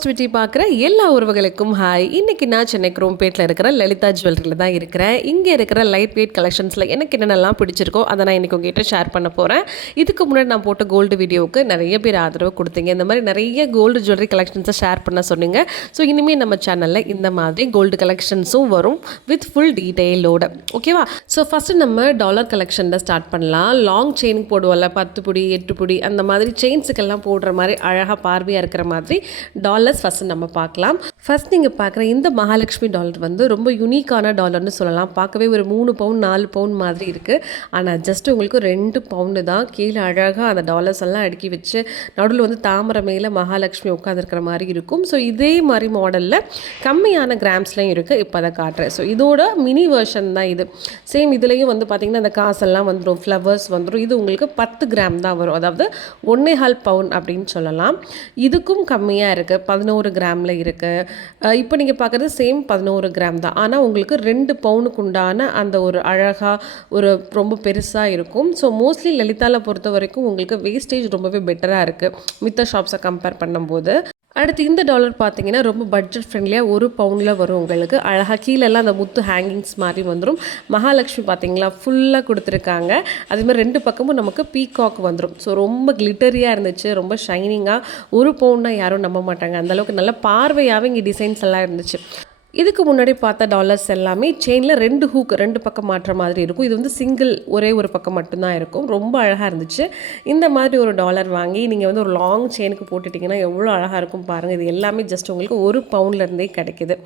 Positivity பார்க்குற எல்லா உறவுகளுக்கும் ஹாய். இன்றைக்கி நான் சென்னை குரோம்பேட்டில் இருக்கிற லலிதா ஜுவல்லரியில் தான் இருக்கிறேன். இங்கே இருக்கிற லைட் வெயிட் கலெக்ஷன்ஸில் எனக்கு என்னென்னலாம் பிடிச்சிருக்கோ அதை நான் இன்றைக்கி உங்ககிட்ட ஷேர் பண்ண போகிறேன். இதுக்கு முன்னாடி நான் போட்ட கோல்டு வீடியோவுக்கு நிறைய பேர் ஆதரவு கொடுத்தீங்க. இந்த மாதிரி நிறைய கோல்டு ஜுவல்லரி கலெக்ஷன்ஸை ஷேர் பண்ண சொன்னீங்க. ஸோ இனிமேல் நம்ம சேனலில் இந்த மாதிரி கோல்டு கலெக்ஷன்ஸும் வரும் வித் ஃபுல் டீட்டெயிலோடு. ஓகேவா? ஸோ ஃபஸ்ட்டு நம்ம டாலர் கலெக்ஷனில் ஸ்டார்ட் பண்ணலாம். லாங் செயினுக்கு போடுவோம்ல, 10 புடி 8 புடி அந்த மாதிரி செயின்ஸுக்கெல்லாம் போடுற மாதிரி அழகாக பார்வையாக இருக்கிற மாதிரி டாலர்ஸ் ஃபஸ்ட்டு நம்ம பார்க்கலாம். ஃபஸ்ட் நீங்கள் பார்க்குற இந்த மகாலட்சுமி டாலர் வந்து ரொம்ப யூனிக்கான டாலர்னு சொல்லலாம். பார்க்கவே ஒரு 3 பவுன் 4 பவுன் மாதிரி இருக்குது. ஆனால் ஜஸ்ட் உங்களுக்கு 2 பவுண்டு தான். கீழே அழகாக அந்த டாலர்ஸ் எல்லாம் அடுக்கி வச்சு நடுவில் வந்து தாமரை மேலே மகாலட்சுமி உட்காந்துருக்கிற மாதிரி இருக்கும். ஸோ இதே மாதிரி மாடலில் கம்மியான கிராம்ஸ்லையும் இருக்குது. இப்போ அதை காட்டுறேன். ஸோ இதோட மினி வெர்ஷன் தான் இது. சேம் இதுலேயும் வந்து பார்த்திங்கன்னா அந்த காசெல்லாம் வந்துடும், ஃப்ளவர்ஸ் வந்துடும். இது உங்களுக்கு 10 கிராம் தான் வரும், அதாவது 1.25 பவுன் அப்படின்னு சொல்லலாம். இதுக்கும் கம்மியாக இருக்குது, 11 கிராமில் இருக்குது. இப்போ நீங்கள் பார்க்குறது சேம் 11 கிராம் தான். ஆனால் உங்களுக்கு 2 பவுனுக்கு உண்டான அந்த ஒரு அழகாக ஒரு ரொம்ப பெருசாக இருக்கும். ஸோ மோஸ்ட்லி லலிதாவில் பொறுத்த வரைக்கும் உங்களுக்கு வேஸ்டேஜ் ரொம்பவே பெட்டராக இருக்குது மித்த ஷாப்ஸை கம்பேர் பண்ணும்போது. அடுத்து இந்த டாலர் பார்த்தீங்கன்னா ரொம்ப பட்ஜெட் ஃப்ரெண்ட்லியாக 1 பவுனில் வரும். உங்களுக்கு அழகாக கீழெல்லாம் அந்த முத்து ஹேங்கிங்ஸ் மாதிரி வந்துடும். மகாலட்சுமி பார்த்தீங்களா ஃபுல்லாக கொடுத்துருக்காங்க. அதேமாதிரி 2 பக்கமும் நமக்கு பீகாக் வந்துடும். ஸோ ரொம்ப கிளிட்டரியாக இருந்துச்சு, ரொம்ப ஷைனிங்காக. 1 பவுன்னா யாரும் நம்ப மாட்டாங்க, அந்தளவுக்கு நல்ல பார்வையாகவே இங்கே டிசைன்ஸ் எல்லாம் இருந்துச்சு. இதுக்கு முன்னாடி பார்த்த டாலர்ஸ் எல்லாமே செயினில் 2 ஹூக் 2 பக்கம் மாற்ற மாதிரி இருக்கும். இது வந்து சிங்கிள் ஒரே ஒரு பக்கம் மட்டும்தான் இருக்கும். ரொம்ப அழகாக இருந்துச்சு. இந்த மாதிரி ஒரு டாலர் வாங்கி நீங்கள் வந்து ஒரு லாங் செயினுக்கு போட்டுட்டிங்கன்னா எவ்வளோ அழகாக இருக்கும் பாருங்கள். இது எல்லாமே ஜஸ்ட் உங்களுக்கு 1 பவுண்ட்லேருந்தே கிடைக்கிது.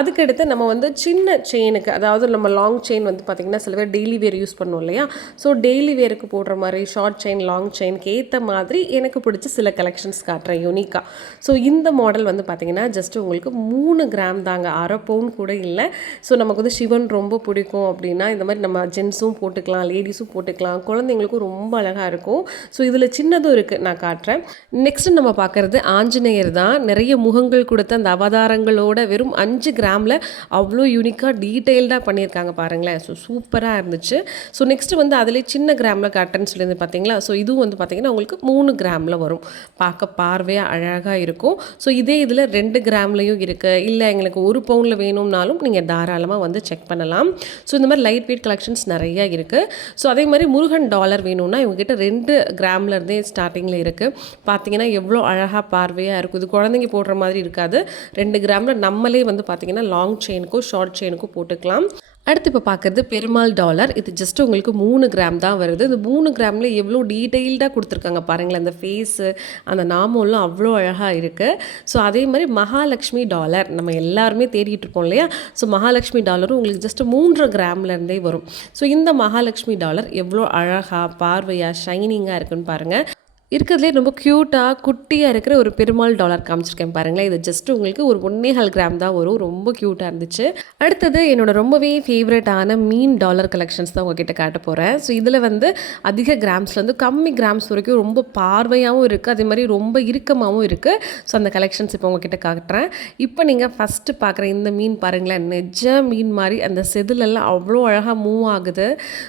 அதுக்கடுத்து நம்ம வந்து சின்ன செயினுக்கு, அதாவது நம்ம லாங் செயின் வந்து பார்த்திங்கன்னா சில பேர் டெய்லி வேர் யூஸ் பண்ணுவோம் இல்லையா? ஸோ டெய்லி வேருக்கு போடுற மாதிரி ஷார்ட் செயின் லாங் செயினுக்கு ஏற்ற மாதிரி எனக்கு பிடிச்ச சில கலெக்ஷன்ஸ் காட்டுறேன் யூனிக்காக. ஸோ இந்த மாடல் வந்து பார்த்திங்கன்னா ஜஸ்ட் உங்களுக்கு 3 கிராம் தாங்க, 1/2 பவுன் கூட இல்லை. ஸோ நமக்கு வந்து சிவன் ரொம்ப பிடிக்கும் அப்படின்னா இந்த மாதிரி நம்ம ஜென்ஸும் போட்டுக்கலாம், லேடிஸும் போட்டுக்கலாம், குழந்தைங்களுக்கும் ரொம்ப அழகாக இருக்கும். ஸோ இதில் சின்னதும் இருக்குது, நான் காட்டுறேன். நெக்ஸ்ட் நம்ம பார்க்குறது ஆஞ்சநேயர் தான். நிறைய முகங்கள் கொடுத்த அந்த அவதாரங்களோட வெறும் 5 கிராமில் அவ்வளோ யூனிக்காக டீட்டெயில்டாக பண்ணியிருக்காங்க பாருங்களேன். ஸோ சூப்பராக இருந்துச்சு. ஸோ நெக்ஸ்ட்டு வந்து அதிலே சின்ன கிராமில் காட்டுறேன்னு சொல்லியிருந்து பார்த்தீங்களா? ஸோ இதுவும் வந்து பார்த்திங்கன்னா உங்களுக்கு 3 கிராமில் வரும். பார்க்க பார்வையாக அழகாக இருக்கும். ஸோ இதே இதில் 2 கிராம்லேயும் இருக்குது. இல்லை எங்களுக்கு 1 பவுனில் வேணும்னாலும் நீங்கள் தாராளமாக வந்து செக் பண்ணலாம். ஸோ இந்த மாதிரி லைட் வெயிட் கலெக்ஷன்ஸ் நிறையா இருக்குது. ஸோ அதே மாதிரி முருகன் டாலர் வேணும்னா இவங்ககிட்ட 2 கிராம்லேருந்தே ஸ்டார்டிங்கில் இருக்குது. பார்த்தீங்கன்னா எவ்வளோ அழகாக பார்வையாக இருக்கும். இது குழந்தைங்க போடுற மாதிரி இருக்காது. 2 கிராமில் நம்மளே வந்து பார்த்திங்கன்னா லாங் செயினுக்கும் ஷார்ட் செயினுக்கும் போட்டுக்கலாம். அடுத்து இப்போ பார்க்குறது பெருமாள் டாலர். இது ஜஸ்ட் உங்களுக்கு 3 கிராம் தான் வருது. இந்த 3 கிராமில் எவ்வளோ டீட்டெயில்டாக கொடுத்துருக்காங்க பாருங்களேன். அந்த ஃபேஸு அந்த நாமம்லாம் அவ்வளோ அழகாக இருக்குது. ஸோ அதே மாதிரி மகாலட்சுமி டாலர் நம்ம எல்லாருமே தேடிட்டு இருக்கோம் இல்லையா? ஸோ மகாலட்சுமி டாலரும் உங்களுக்கு ஜஸ்ட் 3 கிராம்லேருந்தே வரும். ஸோ இந்த மகாலட்சுமி டாலர் எவ்வளோ அழகாக பார்வையாக ஷைனிங்காக இருக்குன்னு பாருங்கள். இருக்கிறதுலே ரொம்ப க்யூட்டாக குட்டியாக இருக்கிற ஒரு பெருமாள் டாலர் காமிச்சிருக்கேன் பாருங்களேன். இது ஜஸ்ட் உங்களுக்கு ஒரு 1.25 கிராம் தான் வரும். ரொம்ப க்யூட்டாக இருந்துச்சு. அடுத்தது என்னோட ரொம்பவே ஃபேவரட்டான மீன் டாலர் கலெக்ஷன்ஸ் தான் உங்ககிட்ட காட்ட போகிறேன். ஸோ இதில் வந்து அதிக கிராம்ஸ்லேருந்து கம்மி கிராம்ஸ் வரைக்கும் ரொம்ப பார்வையாகவும் இருக்குது, அதே மாதிரி ரொம்ப இறுக்கமாகவும் இருக்குது. ஸோ அந்த கலெக்ஷன்ஸ் இப்போ உங்ககிட்ட காட்டுறேன். இப்போ நீங்கள் ஃபஸ்ட்டு பார்க்குற இந்த மீன் பாருங்களேன், நெஜ மீன் மாதிரி அந்த செதிலெல்லாம் அவ்வளோ அழகாக மூவ் ஆகுது.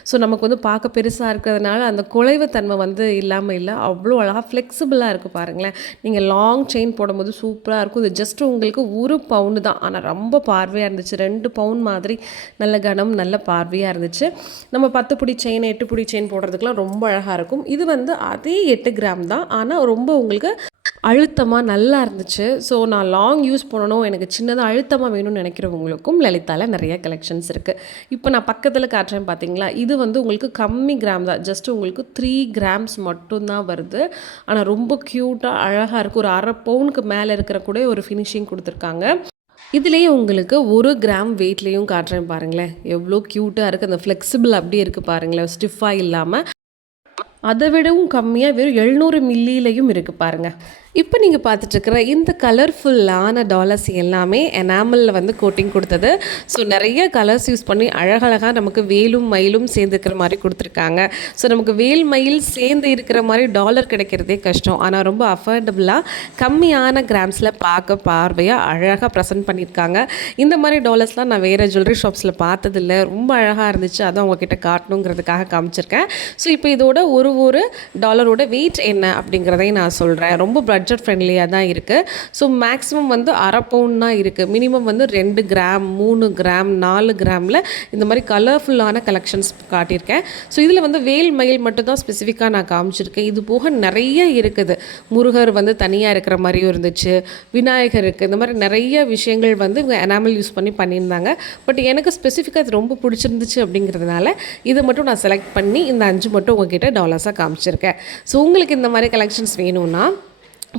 ஸோ நமக்கு வந்து பார்க்க பெருசாக இருக்கிறதுனால அந்த குலைவு தன்மை வந்து இல்லாமல் இல்லை, அவ்வளோ அழகாக ஃப்ளெக்சிபிளாக இருக்குது பாருங்களேன். நீங்கள் லாங் செயின் போடும்போது சூப்பராக இருக்கும். இது ஜஸ்ட் உங்களுக்கு 1 பவுண்டு தான், ஆனால் ரொம்ப பார்வையாக இருந்துச்சு. 2 பவுன் மாதிரி நல்ல கனம், நல்ல பார்வையாக இருந்துச்சு. நம்ம 10 புடி செயின் 8 புடி செயின் போடுறதுக்கெலாம் ரொம்ப அழகாக இருக்கும். இது வந்து அதே 8 கிராம் தான், ஆனால் ரொம்ப உங்களுக்கு அழுத்தமாக நல்லா இருந்துச்சு. ஸோ நான் லாங் யூஸ் பண்ணணும், எனக்கு சின்னதாக அழுத்தமாக வேணும்னு நினைக்கிறவங்களுக்கும் லலிதாவில் நிறைய கலெக்ஷன்ஸ் இருக்குது. இப்போ நான் பக்கத்தில் காட்டுறேன் பார்த்தீங்களா? இது வந்து உங்களுக்கு கம்மி கிராம் தான், ஜஸ்ட் உங்களுக்கு 3 கிராம்ஸ் மட்டும்தான் வருது. ஆனால் ரொம்ப க்யூட்டாக அழகாக இருக்குது. ஒரு 1/2 பவுனுக்கு மேலே இருக்கிற கூட ஒரு ஃபினிஷிங் கொடுத்துருக்காங்க. இதுலேயே உங்களுக்கு 1 கிராம் வெயிட்லேயும் காட்டுறேன் பாருங்களேன். எவ்வளோ க்யூட்டாக இருக்குது. அந்த ஃப்ளெக்சிபிள் அப்படியே இருக்குது பாருங்களேன், ஸ்டிஃபாக இல்லாமல். அதை விடவும் கம்மியாக வெறும் 700 மில்லிலையும் இருக்குது பாருங்கள். இப்போ நீங்கள் பார்த்துட்ருக்கிற இந்த கலர்ஃபுல்லான டாலர்ஸ் எல்லாமே எனாமலில் வந்து கோட்டிங் கொடுத்தது. ஸோ நிறைய கலர்ஸ் யூஸ் பண்ணி அழகழகாக நமக்கு வேலும் மயிலும் சேர்ந்துக்கிற மாதிரி கொடுத்துருக்காங்க. ஸோ நமக்கு வேல் மயில் சேர்ந்து இருக்கிற மாதிரி டாலர் கிடைக்கிறதே கஷ்டம். ஆனால் ரொம்ப அஃபோர்டபுளாக கம்மியான கிராம்ஸில் பார்க்க பார்வையாக அழகாக ப்ரெசென்ட் பண்ணியிருக்காங்க. இந்த மாதிரி டாலர்ஸ்லாம் நான் வேறு ஜுவல்லரி ஷாப்ஸில் பார்த்ததில்ல. ரொம்ப அழகாக இருந்துச்சு, அதான் உங்ககிட்ட காட்டணுங்கிறதுக்காக காமிச்சிருக்கேன். ஸோ இப்போ இதோட ஒரு டாலரோட வெயிட் என்ன அப்படிங்கிறதையும் நான் சொல்கிறேன். ரொம்ப பட்ஜெட் ஃப்ரெண்ட்லியாக தான் இருக்குது. ஸோ மேக்ஸிமம் வந்து அரை பவுன் தான் இருக்குது. மினிமம் வந்து 2 கிராம் 3 கிராம் 4 கிராமில் இந்த மாதிரி கலர்ஃபுல்லான கலெக்ஷன்ஸ் காட்டியிருக்கேன். ஸோ இதில் வந்து வேல் மயில் மட்டும் தான் ஸ்பெசிஃபிக்காக நான் காமிச்சிருக்கேன். இது போக நிறைய இருக்குது. முருகர் வந்து தனியாக இருக்கிற மாதிரியும் இருந்துச்சு, விநாயகர் இருக்குது. இந்த மாதிரி நிறைய விஷயங்கள் வந்து இவங்க எனாமல் யூஸ் பண்ணி பண்ணியிருந்தாங்க. பட் எனக்கு ஸ்பெசிஃபிக்காக இது ரொம்ப பிடிச்சிருந்துச்சு அப்படிங்கிறதுனால இதை மட்டும் நான் செலக்ட் பண்ணி இந்த 5 மட்டும் உங்ககிட்ட டாலர்ஸாக காமிச்சிருக்கேன். ஸோ உங்களுக்கு இந்த மாதிரி கலெக்ஷன்ஸ் வேணும்னா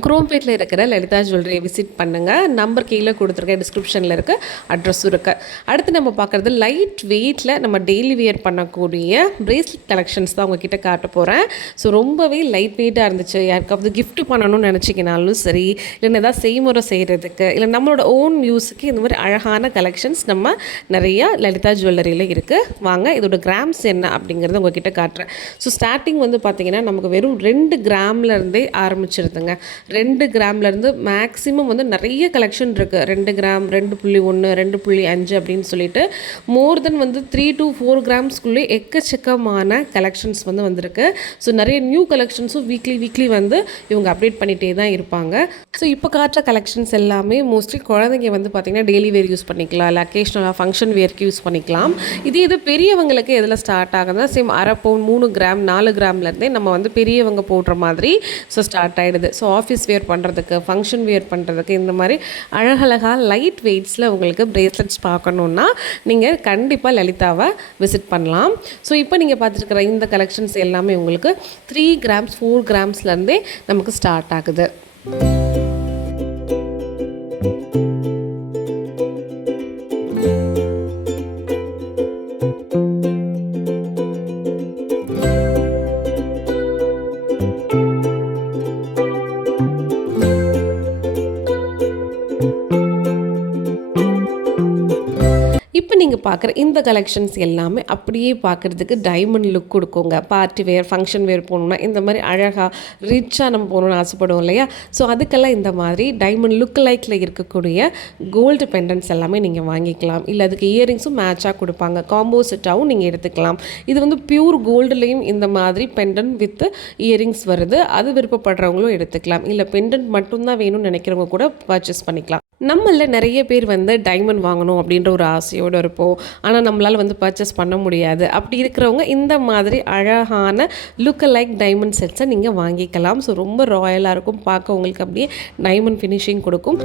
குரோம்பேட்டில் இருக்கிற லலிதா ஜுவல்லரியை விசிட் பண்ணுங்கள். நம்பர் கீழே கொடுத்துருக்கேன், டிஸ்கிரிப்ஷனில் இருக்குது, அட்ரஸும் இருக்குது. அடுத்து நம்ம பார்க்குறது லைட் வெயிட்டில் நம்ம டெய்லி வியர் பண்ணக்கூடிய பிரேஸ்லெட் கலெக்ஷன்ஸ் தான் உங்ககிட்ட காட்ட போகிறேன். ஸோ ரொம்பவே லைட் வெயிட்டாக இருந்துச்சு. யாருக்காவது கிஃப்ட் பண்ணணும்னு நினச்சிக்கினாலும் சரி, இல்லைன்னா ஏதாவது செய்முறை செய்கிறதுக்கு, இல்லை நம்மளோட ஓன் யூஸுக்கு இந்த மாதிரி அழகான கலெக்ஷன்ஸ் நம்ம நிறையா லலிதா ஜுவல்லரியில் இருக்குது. வாங்க இதோட கிராம்ஸ் என்ன அப்படிங்கிறத உங்ககிட்ட காட்டுறேன். ஸோ ஸ்டார்டிங் வந்து பார்த்திங்கன்னா நமக்கு வெறும் 2 கிராம்லேருந்தே ஆரம்பிச்சிருதுங்க. 2 கிராம்லேருந்து மேக்ஸிமம் வந்து நிறைய கலெக்ஷன் இருக்குது. 2 கிராம் 2.1 2.5 அப்படின்னு சொல்லிட்டு மோர் தென் வந்து 3 to 4 கிராம்ஸ்குள்ளே எக்கச்சக்கமான கலெக்ஷன்ஸ் வந்து வந்திருக்கு. ஸோ நிறைய நியூ கலெக்ஷன்ஸும் வீக்லி வந்து இவங்க அப்டேட் பண்ணிகிட்டே தான் இருப்பாங்க. ஸோ இப்போ காட்டுற கலெக்ஷன்ஸ் எல்லாமே மோஸ்ட்லி குழந்தைங்க வந்து பார்த்திங்கன்னா டெய்லி வேர் யூஸ் பண்ணிக்கலாம், இல்லை அக்கேஷ்னலாக ஃபங்க்ஷன் வேர்க்கு யூஸ் பண்ணிக்கலாம். இது பெரியவங்களுக்கு எதில் ஸ்டார்ட் ஆகுதுன்னா சேம் அரை பவுன் 3 கிராம் 4 கிராம்லேருந்தே நம்ம வந்து பெரியவங்க போடுற மாதிரி ஸோ ஸ்டார்ட் ஆகிடுது. ஸோ ஆஃபீஸ் வேர் பண்ணுறதுக்கு, ஃபங்க்ஷன் வேர் பண்ணுறதுக்கு இந்த மாதிரி அழகழகாக லைட் வெயிட்ஸில் உங்களுக்கு பிரேஸ்லெட்ஸ் பார்க்கணுன்னா நீங்கள் கண்டிப்பாக லலிதாவை விசிட் பண்ணலாம். ஸோ இப்போ நீங்கள் பார்த்துருக்குற இந்த கலெக்ஷன்ஸ் எல்லாமே உங்களுக்கு 3 கிராம்ஸ் 4 கிராம்ஸ்லேருந்தே நமக்கு ஸ்டார்ட் ஆகுது. இப்போ நீங்கள் பார்க்குற இந்த கலெக்ஷன்ஸ் எல்லாமே அப்படியே பார்க்குறதுக்கு டைமண்ட் லுக் கொடுக்குங்க. பார்ட்டி வேர், ஃபங்க்ஷன் வேர் போகணுன்னா இந்த மாதிரி அழகாக ரிச்சாக நம்ம போகணுன்னு ஆசைப்படுவோம் இல்லையா? ஸோ அதுக்கெல்லாம் இந்த மாதிரி டைமண்ட் லுக் லைக்கில் இருக்கக்கூடிய கோல்டு பெண்டன்ட்ஸ் எல்லாமே நீங்கள் வாங்கிக்கலாம். இல்லை அதுக்கு இயரிங்ஸும் மேட்சாக கொடுப்பாங்க, காம்போ செட்டாகவும் நீங்கள் எடுத்துக்கலாம். இது வந்து பியூர் கோல்டுலேயும் இந்த மாதிரி பெண்டன்ட் வித் இயரிங்ஸ் வருது. அது விருப்பப்படுறவங்களும் எடுத்துக்கலாம். இல்லை பெண்டன்ட் மட்டும்தான் வேணும்னு நினைக்கிறவங்க கூட பர்ச்சேஸ் பண்ணிக்கலாம். நம்மளில் நிறைய பேர் வந்து டைமண்ட் வாங்கணும் அப்படின்ற ஒரு ஆசையோடு இருப்போம். ஆனால் நம்மளால் வந்து பர்ச்சேஸ் பண்ண முடியாது. அப்படி இருக்கிறவங்க இந்த மாதிரி அழகான லுக் லைக் டைமண்ட் செட்ஸை நீங்கள் வாங்கிக்கலாம். ஸோ ரொம்ப ராயலாக இருக்கும், பார்க்க உங்களுக்கு அப்படியே டைமண்ட் ஃபினிஷிங் கொடுக்கும்.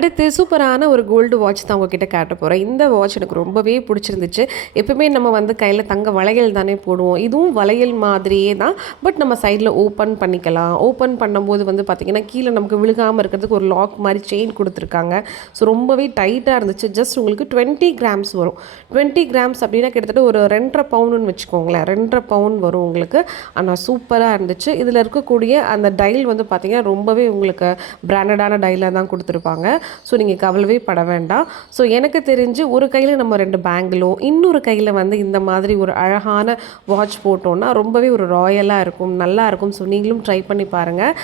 அடுத்து சூப்பரான ஒரு கோல்டு வாட்ச் தான் உங்ககிட்ட காட்ட போகிறேன். இந்த வாட்ச் எனக்கு ரொம்பவே பிடிச்சிருந்துச்சு. எப்பவுமே நம்ம வந்து கையில் தங்க வளையல் தானே போடுவோம். இதுவும் வளையல் மாதிரியே தான், பட் நம்ம சைடில் ஓப்பன் பண்ணிக்கலாம். ஓப்பன் பண்ணும்போது வந்து பார்த்திங்கன்னா கீழே நமக்கு விழுகாமல் இருக்கிறதுக்கு ஒரு லாக் மாதிரி செயின் கொடுத்துருக்காங்க. ஸோ ரொம்பவே டைட்டாக இருந்துச்சு. ஜஸ்ட் உங்களுக்கு 20 கிராம்ஸ் வரும். 20 கிராம்ஸ் அப்படின்னா கிட்டத்தட்ட ஒரு 2.5 பவுனுன்னு வச்சுக்கோங்களேன். 2.5 பவுன் வரும் உங்களுக்கு. ஆனால் சூப்பராக இருந்துச்சு. இதில் இருக்கக்கூடிய அந்த டைல் வந்து பார்த்திங்கன்னா ரொம்பவே உங்களுக்கு பிராண்டடான டைலாக தான் கொடுத்துருப்பாங்க. ஸோ நீங்கள் கவலைவே பட வேண்டாம். ஸோ எனக்கு தெரிஞ்சு ஒரு கையில் நம்ம 2 பேங்கிலோ, இன்னொரு கையில் வந்து இந்த மாதிரி ஒரு அழகான வாட்ச் போட்டோன்னா ரொம்பவே ஒரு ராயலாக இருக்கும், நல்லாயிருக்கும். ஸோ நீங்களும் ட்ரை பண்ணி பாருங்கள்.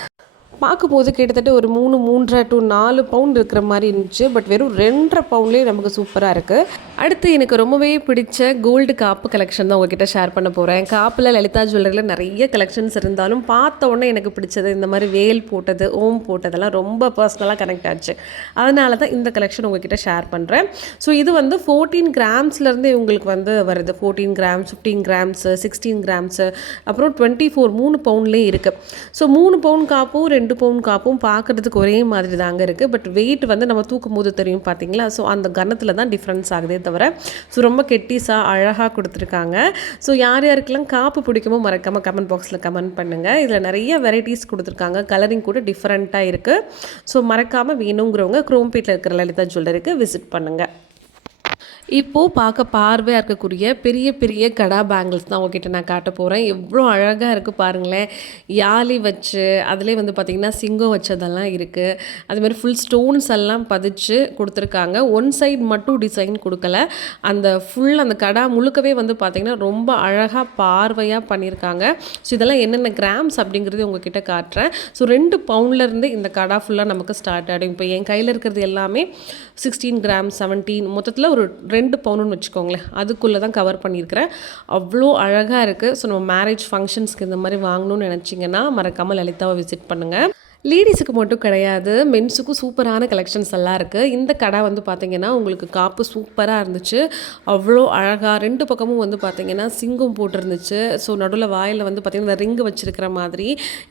பார்க்கும்போது கிட்டத்தட்ட ஒரு 3.5 to 4 பவுண்ட் இருக்கிற மாதிரி இருந்துச்சு. பட் வெறும் 2.5 பவுண்ட்லேயே நமக்கு சூப்பராக இருக்குது. அடுத்து எனக்கு ரொம்பவே பிடிச்ச கோல்டு காப்பு கலெக்ஷன் தான் உங்ககிட்ட ஷேர் பண்ண போகிறேன். காப்பில் லலிதா ஜுவல்லரியில் நிறைய கலெக்ஷன்ஸ் இருந்தாலும் பார்த்த உடனே எனக்கு பிடிச்சது இந்த மாதிரி வேல் போட்டது, ஓம் போட்டதெல்லாம் ரொம்ப பர்சனலாக கனெக்ட் ஆச்சு. அதனால தான் இந்த கலெக்ஷன் உங்ககிட்ட ஷேர் பண்ணுறேன். ஸோ இது வந்து 14 கிராம்ஸ்லேருந்தே உங்களுக்கு வந்து வருது. 14 கிராம்ஸ் 15 கிராம்ஸு 16 கிராம்ஸு அப்புறம் 24 3 பவுண்ட்லேயே இருக்குது. ஸோ 3 பவுண்ட் காப்பும் 2 பவுண்ட் காப்பும் பார்க்குறதுக்கு ஒரே மாதிரி தாங்க இருக்குது. பட் வெயிட் வந்து நம்ம தூக்கும் போது தெரியும் பார்த்தீங்களா? ஸோ அந்த கனத்தில் தான் டிஃப்ரென்ஸ் ஆகுதே தவிர ஸோ ரொம்ப கெட்டிஸாக அழகாக கொடுத்துருக்காங்க. ஸோ யார் யாருக்கெல்லாம் காப்பு பிடிக்குமோ மறக்காமல் கமெண்ட் பாக்ஸில் கமெண்ட் பண்ணுங்கள். இதில் நிறைய வெரைட்டிஸ் கொடுத்துருக்காங்க. கலரிங் கூட டிஃப்ரெண்ட்டாக இருக்குது. ஸோ மறக்காமல் வேணுங்கிறவங்க குரோம்பேட்டில் இருக்கிற லலிதா ஜுவல்லரிக்கு விசிட் பண்ணுங்கள். இப்போது பார்க்க பார்வையாக இருக்கக்கூடிய பெரிய பெரிய கடா பேங்கிள்ஸ் தான் உங்ககிட்ட நான் காட்ட போகிறேன். எவ்வளோ அழகாக இருக்குது பாருங்களேன். யாழி வச்சு அதிலே வந்து பார்த்திங்கன்னா சிங்கம் வச்சதெல்லாம் இருக்குது. அதுமாதிரி ஃபுல் ஸ்டோன்ஸ் எல்லாம் பதிச்சு கொடுத்துருக்காங்க. ஒன் சைட் மட்டும் டிசைன் கொடுக்கல. அந்த கடா முழுக்கவே வந்து பார்த்திங்கன்னா ரொம்ப அழகாக பார்வையாக பண்ணியிருக்காங்க. ஸோ இதெல்லாம் என்னென்ன கிராம்ஸ் அப்படிங்கிறது உங்ககிட்ட காட்டுறேன். ஸோ 2 பவுண்ட்லேருந்து இந்த கடா ஃபுல்லாக நமக்கு ஸ்டார்ட் ஆகிடும். இப்போ என் கையில் இருக்கிறது எல்லாமே 16 கிராம் 17 மொத்தத்தில் ஒரு 2 பவுனுன்னு வச்சுக்கோங்களேன். அதுக்குள்ளே தான் கவர் பண்ணியிருக்கிறேன். அவ்வளோ அழகாக இருக்குது. ஸோ நம்ம மேரேஜ் ஃபங்க்ஷன்ஸ்க்கு இந்த மாதிரி வாங்கணும்னு நினச்சிங்கன்னா மறக்காமல் லலிதாவை விசிட் பண்ணுங்கள். லேடிஸுக்கு மட்டும் கிடையாது, மென்ஸுக்கும் சூப்பரான கலெக்ஷன்ஸ் எல்லாம் இருக்குது. இந்த கடை வந்து பார்த்திங்கன்னா உங்களுக்கு காப்பு சூப்பராக இருந்துச்சு. அவ்வளோ அழகாக 2 பக்கமும் வந்து பார்த்திங்கன்னா சிங்கம் போட்டிருந்துச்சு. ஸோ நடுவில் வாயில் வந்து பார்த்திங்கன்னா இந்த ரிங்கு வச்சுருக்கிற மாதிரி.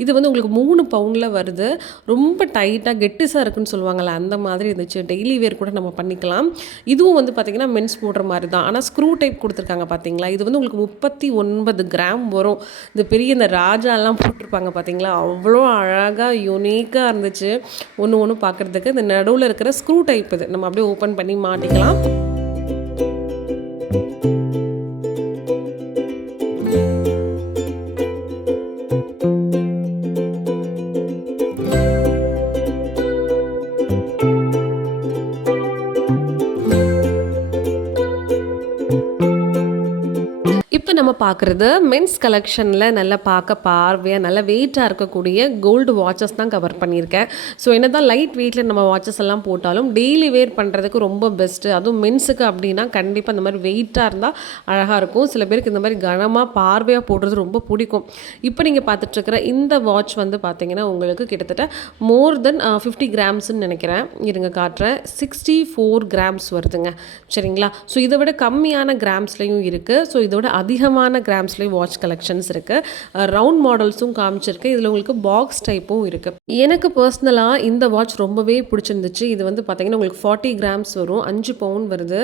இது வந்து உங்களுக்கு 3 பவுண்டில் வருது. ரொம்ப டைட்டாக கெட்டிஸாக இருக்குன்னு சொல்லுவாங்கள்ல, அந்த மாதிரி இருந்துச்சு. டெய்லி வேர் கூட நம்ம பண்ணிக்கலாம். இதுவும் வந்து பார்த்திங்கன்னா மென்ஸ் போடுற மாதிரி தான். ஆனால் ஸ்க்ரூ டைப் கொடுத்துருக்காங்க பார்த்தீங்களா. இது வந்து உங்களுக்கு 39 கிராம் வரும். இந்த ராஜாலாம் போட்டிருப்பாங்க பார்த்தீங்களா, அவ்வளோ அழகாக யூனிக்காக இருந்துச்சு. ஒன்று பார்க்குறதுக்கு இந்த நடுவில் இருக்கிற ஸ்க்ரூ டைப் இது நம்ம அப்படியே ஓப்பன் பண்ணி மாட்டிக்கலாம். இப்போ நம்ம பார்க்குறது மென்ஸ் கலெக்ஷனில் நல்லா பார்க்க பார்வையாக நல்ல வெயிட்டாக இருக்கக்கூடிய கோல்டு வாட்சஸ் தான் கவர் பண்ணியிருக்கேன். ஸோ என்ன தான் லைட் வெயிட்டில் நம்ம வாட்சஸ் எல்லாம் போட்டாலும் டெய்லி வேர் பண்ணுறதுக்கு ரொம்ப பெஸ்ட்டு. அதுவும் மென்ஸுக்கு அப்படின்னா கண்டிப்பாக இந்த மாதிரி வெயிட்டாக இருந்தால் அழகாக இருக்கும். சில பேருக்கு இந்த மாதிரி கனமாக பார்வையாக போடுறது ரொம்ப பிடிக்கும். இப்போ நீங்கள் பார்த்துட்ருக்கிற இந்த வாட்ச் வந்து பார்த்திங்கன்னா உங்களுக்கு கிட்டத்தட்ட மோர் தென் 50 கிராம்ஸ்ன்னு நினைக்கிறேன். இருங்க காட்டுறேன். 64 கிராம்ஸ் வருதுங்க. சரிங்களா. ஸோ இதை விட கம்மியான கிராம்ஸ்லையும் இருக்குது. ஸோ இதோட அதிகமான கிராம்ஸ்லேயும் வாட்ச் கலெக்ஷன்ஸ் இருக்குது. ரவுண்ட் மாடல்ஸும் காமிச்சிருக்கு. இதில் உங்களுக்கு பாக்ஸ் டைப்பும் இருக்குது. எனக்கு பர்சனலாக இந்த வாட்ச் ரொம்பவே பிடிச்சிருந்துச்சு. இது வந்து பார்த்திங்கன்னா உங்களுக்கு 40 கிராம்ஸ் வரும். 5 பவுண்ட் வருது.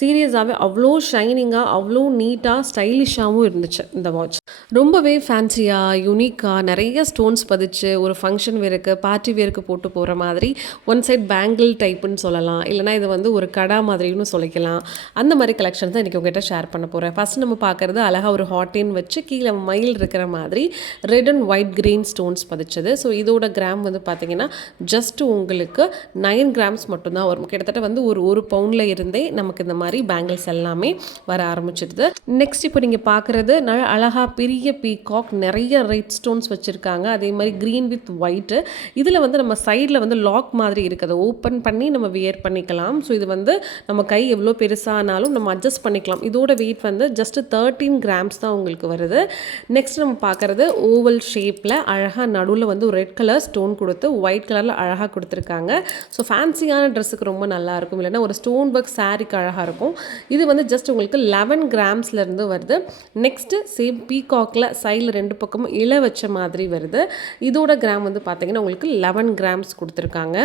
சீரியஸாகவே அவ்வளோ ஷைனிங்காக அவ்வளோ நீட்டாக ஸ்டைலிஷாகவும் இருந்துச்சு இந்த வாட்ச். ரொம்பவே ஃபேன்சியாக யூனிக்காக நிறைய ஸ்டோன்ஸ் பதிச்சு ஒரு ஃபங்க்ஷன் வேருக்கு பார்ட்டி வேருக்கு போட்டு போகிற மாதிரி ஒன் சைட் பேங்கிள் டைப்புன்னு சொல்லலாம். இல்லைனா இது வந்து ஒரு கடா மாதிரின்னு சொல்லிக்கலாம். அந்த மாதிரி கலெக்ஷன் தான் இன்றைக்கி உங்கள்கிட்ட ஷேர் பண்ண போகிறேன். ஃபஸ்ட் நம்ம பார்க்குறது அழகாக ஒரு ஹாட்டின் வச்சு கீழே மயில் இருக்கிற மாதிரி red and white green stones பதிச்சது. ஸோ இதோட கிராம் வந்து பார்த்திங்கன்னா ஜஸ்ட் உங்களுக்கு 9 கிராம்ஸ் மட்டும்தான் வரும். கிட்டத்தட்ட வந்து ஒரு பவுண்டில் இருந்தே நமக்கு இந்த மாதிரி பேங்கிள்ஸ் எல்லாமே வர ஆரம்பிச்சிடுது. நெக்ஸ்ட் இப்போ நீங்கள் பார்க்குறது அழகாக பெரிய பீகாக் நிறைய ரெட் ஸ்டோன்ஸ் வச்சுருக்காங்க. அதே மாதிரி க்ரீன் வித் ஒயிட்டு. இதில் வந்து நம்ம சைடில் வந்து லாக் மாதிரி இருக்குது. அதை ஓப்பன் பண்ணி நம்ம வியர் பண்ணிக்கலாம். ஸோ இது வந்து நம்ம கை எவ்வளோ பெருசானாலும் நம்ம அட்ஜஸ்ட் பண்ணிக்கலாம். இதோட வெயிட் வந்து ஜஸ்ட் 13 கிராம்ஸ் தான் உங்களுக்கு வருது. நெக்ஸ்ட் நம்ம பார்க்குறது ஓவல் ஷேப்பில் அழகாக நடுவில் வந்து ஒரு ரெட் கலர் ஸ்டோன் கொடுத்து ஒயிட் கலரில் அழகாக கொடுத்துருக்காங்க. ஸோ ஃபேன்சியான ட்ரெஸ்ஸுக்கு ரொம்ப நல்லாயிருக்கும். இல்லைன்னா ஒரு ஸ்டோன் ஒர்க் சாரீக்கு அழகாக இருக்கும். இது வந்து ஜஸ்ட் உங்களுக்கு 11 கிராம்ஸ்லேருந்து வருது. நெக்ஸ்ட்டு சேம் பீகாக்கில் சைடில் 2 பக்கமும் இலை வச்ச மாதிரி வருது. இதோட கிராம் வந்து பார்த்திங்கன்னா உங்களுக்கு 11 கிராம்ஸ் கொடுத்துருக்காங்க.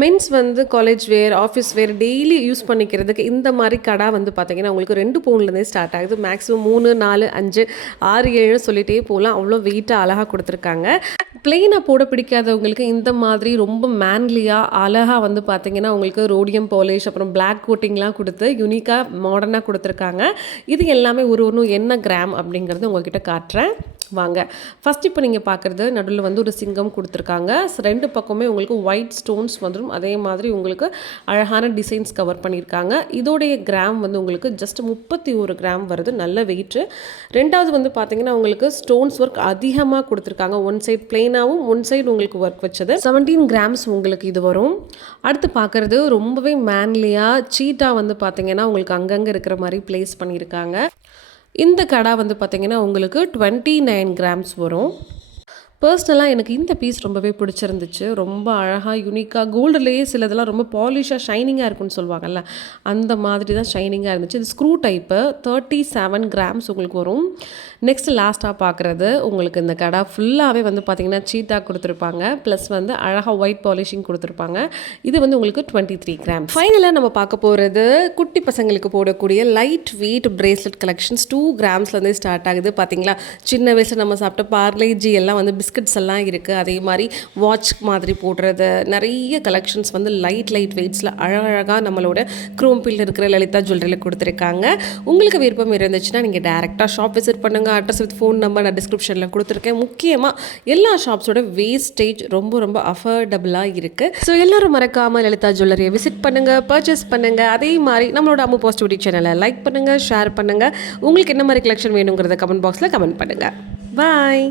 மென்ஸ் வந்து காலேஜ் வேர் ஆஃபீஸ் வேர் டெய்லி யூஸ் பண்ணிக்கிறதுக்கு இந்த மாதிரி கடா வந்து பார்த்திங்கன்னா உங்களுக்கு 2 பவுண்ட்லேருந்தே ஸ்டார்ட் ஆகுது. மேக்ஸிமம் 3, 4, 5, 6, 7 சொல்லிகிட்டே போகலாம். அவ்வளோ வெயிட்டாக அழகாக கொடுத்துருக்காங்க. பிளெயினாக போட பிடிக்காதவங்களுக்கு இந்த மாதிரி ரொம்ப மேன்லியாக அழகாக வந்து பார்த்திங்கன்னா உங்களுக்கு ரோடியம் பாலிஷ் அப்புறம் பிளாக் கோட்டிங்லாம் கொடுத்து யூனிக்காக மாடர்னாக கொடுத்துருக்காங்க. இது எல்லாமே ஒன்றும் என்ன கிராம் அப்படிங்கிறது உங்கள்கிட்ட காட்டுறேன் வாங்க. ஃபஸ்ட் இப்போ நீங்கள் பார்க்குறது நடுவில் வந்து ஒரு சிங்கம் கொடுத்துருக்காங்க. 2 பக்கமே உங்களுக்கு ஒயிட் ஸ்டோன்ஸ் வந்துடும். அதே மாதிரி உங்களுக்கு அழகான டிசைன்ஸ் கவர் பண்ணியிருக்காங்க. இதோடைய கிராம் வந்து உங்களுக்கு ஜஸ்ட் 31 கிராம் வருது. நல்ல வெயிட்டு. ரெண்டாவது வந்து பார்த்திங்கன்னா உங்களுக்கு ஸ்டோன்ஸ் ஒர்க் அதிகமாக கொடுத்துருக்காங்க. ஒன் சைட் பிளெயினாகவும் ஒன் சைடு உங்களுக்கு ஒர்க் வச்சது 17 கிராம்ஸ் உங்களுக்கு இது வரும். அடுத்து பார்க்குறது ரொம்பவே மேன்லியாக சீட்டாக வந்து பார்த்திங்கன்னா உங்களுக்கு அங்கங்கே இருக்கிற மாதிரி பிளேஸ் பண்ணியிருக்காங்க. இந்த கடா வந்து பார்த்திங்கன்னா உங்களுக்கு 29 கிராம்ஸ் வரும். பர்சனலாக எனக்கு இந்த பீஸ் ரொம்பவே பிடிச்சிருந்துச்சு. ரொம்ப அழகாக யூனிக்காக கோல்டுலேயே சிலதெல்லாம் ரொம்ப பாலிஷாக ஷைனிங்காக இருக்குன்னு சொல்லுவாங்கல்ல, அந்த மாதிரி தான் ஷைனிங்காக இருந்துச்சு. இது ஸ்க்ரூ டைப்பு 37 கிராம்ஸ் உங்களுக்கு வரும். நெக்ஸ்ட் லாஸ்ட்டாக பார்க்குறது உங்களுக்கு இந்த கடா ஃபுல்லாகவே வந்து பார்த்திங்கன்னா சீட்டாக கொடுத்துருப்பாங்க. ப்ளஸ் வந்து அழகாக ஒயிட் பாலிஷிங் கொடுத்துருப்பாங்க. இது வந்து உங்களுக்கு 23 கிராம். ஃபைனலாக நம்ம பார்க்க போகிறது குட்டி பசங்களுக்கு போடக்கூடிய லைட் வெயிட் பிரேஸ்லெட் கலெக்ஷன்ஸ் 2 கிராம்ஸ்லேருந்தே ஸ்டார்ட் ஆகுது. பார்த்திங்களா, சின்ன வயசில் நம்ம சாப்பிட்ட பார்லேஜி எல்லாம் வந்து பிஸ்கட்ஸ் எல்லாம் இருக்குது. அதே மாதிரி வாட்ச் மாதிரி போடுறது நிறைய கலெக்ஷன்ஸ் வந்து லைட் வெயிட்ஸில் அழகழகாக நம்மளோட குரோம்பேட்டில் இருக்கிற லலிதா ஜுவல்லரியில் கொடுத்துருக்காங்க. உங்களுக்கு விருப்பம் இருந்துச்சுன்னா நீங்கள் டேரெக்டாக ஷாப் விசிட் பண்ணுங்கள். அட்ரஸ் வித் ஃபோன் நம்பர் நான் டிஸ்கிரிப்ஷனில் கொடுத்துருக்கேன். முக்கியமாக எல்லா ஷாப்ஸோட வேஸ்டேஜ் ரொம்ப அஃபோர்டபுளாக இருக்குது. ஸோ எல்லோரும் மறக்காமல் லலிதா ஜுவல்லரியை விசிட் பண்ணுங்கள், பர்ச்சேஸ் பண்ணுங்கள். அதே மாதிரி நம்மளோட அம்மு பாசிட்டிவிட்டி சேனலை லைக் பண்ணுங்கள், ஷேர் பண்ணுங்கள். உங்களுக்கு என்ன மாதிரி கலெக்ஷன் வேணுங்கிறத கமெண்ட் பாக்ஸில் கமெண்ட் பண்ணுங்கள். பாய்.